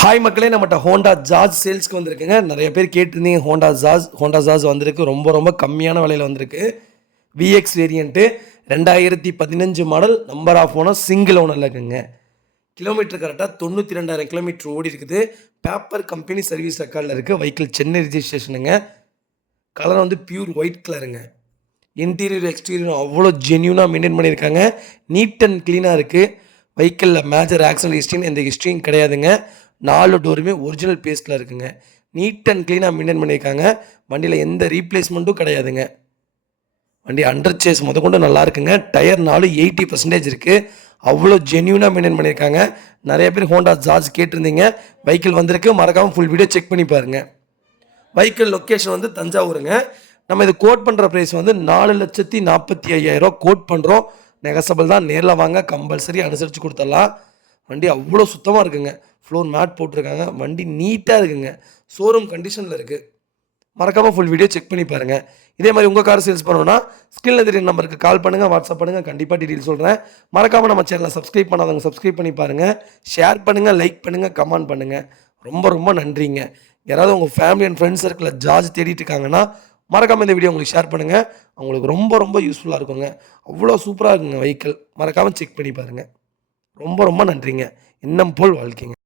Hi மக்களே, நம்மகிட்ட Honda ஜாஸ் சேல்ஸ்க்கு வந்திருக்குங்க. நிறைய பேர் கேட்டிருந்தீங்க. ஹோண்டா ஜாஸ் வந்திருக்கு. ரொம்ப கம்மியான விலையில் வந்திருக்கு. VX variant 2015 model, number of owner, single ஓனரில் இருக்குங்க. கிலோமீட்டர் கரெக்டாக 92,000 கிலோமீட்டர் ஓடி இருக்குது. பேப்பர் கம்பெனி சர்வீஸ் ரெக்கார்டில் இருக்குது. வெஹிக்கிள் சென்னை ரிஜிஸ்ட்ரேஷனுங்க. கலர் வந்து பியூர் ஒயிட் கலருங்க. இன்டீரியர் எக்ஸ்டீரியர் அவ்வளோ ஜென்யூனாக மெயின்டைன் பண்ணியிருக்காங்க. நீட் அண்ட் க்ளீனாக இருக்குது. வெஹிக்கிளில் மேஜர் ஆக்சிடென்ட் ஹிஸ்ட்ரின்னு எந்த ஹிஸ்ட்ரியும் கிடையாதுங்க. 4 டோருமே ஒரிஜினல் பேஸ்ட்டில் இருக்குங்க. நீட் அண்ட் க்ளீனாக மெயின்டைன் பண்ணியிருக்காங்க. வண்டியில் எந்த ரீப்ளேஸ்மெண்ட்டும் கிடையாதுங்க. வண்டி அண்டர் சேஸ் கொண்டு நல்லா இருக்குங்க. டயர் 80% இருக்குது. அவ்வளோ ஜென்யூனாக மெயின்டைன் பண்ணியிருக்காங்க. நிறைய பேர் ஹோண்டா ஜாஸ் கேட்டிருந்தீங்க. வெஹிக்கிள் வந்திருக்கு. மறக்காமல் ஃபுல் வீடியோ செக் பண்ணி பாருங்கள். வெஹிக்கிள் லொக்கேஷன் வந்து தஞ்சாவூருங்க. நம்ம இது கோட் பண்ணுற ப்ரைஸ் வந்து 4,45,000 கோட் பண்ணுறோம். நெகசபிள் தான். நேரில் வாங்க, கம்பல்சரி அனுசரித்து கொடுத்துடலாம். வண்டி அவ்வளோ சுத்தமாக இருக்குங்க. ஃப்ளோர் மேட் போட்டிருக்காங்க. வண்டி நீட்டாக இருக்குங்க. ஷோரூம் கண்டிஷனில் இருக்குது. மறக்காமல் ஃபுல் வீடியோ செக் பண்ணி பாருங்கள். இதே மாதிரி உங்கள் கார் சேல்ஸ் பண்ணணும்னா ஸ்கிரீனில் தெரியுற நம்பருக்கு கால் பண்ணுங்கள், வாட்ஸ்அப் பண்ணுங்கள். கண்டிப்பாக டீட்டெயில் சொல்கிறேன். மறக்காமல் நம்ம சேனலை சப்ஸ்கிரைப் பண்ணாதவங்க சப்ஸ்கிரைப் பண்ணி பாருங்கள். ஷேர் பண்ணுங்கள், லைக் பண்ணுங்கள், கமெண்ட் பண்ணுங்கள். ரொம்ப நன்றிங்க. யாராவது உங்கள் ஃபேமிலி அண்ட் ஃப்ரெண்ட்ஸ் சர்க்கிளில் ஜார்ஜ் தேடிட்டு இருக்காங்கன்னா மறக்காமல் இந்த வீடியோ உங்களுக்கு ஷேர் பண்ணுங்கள். அவங்களுக்கு ரொம்ப யூஸ்ஃபுல்லாக இருக்குங்க. அவ்வளோ சூப்பராக இருக்குங்க வெஹிக்கிள். மறக்காமல் செக் பண்ணி பாருங்கள். ரொம்ப நன்றிங்க. இன்னும் போல் வாழ்க்கைங்க.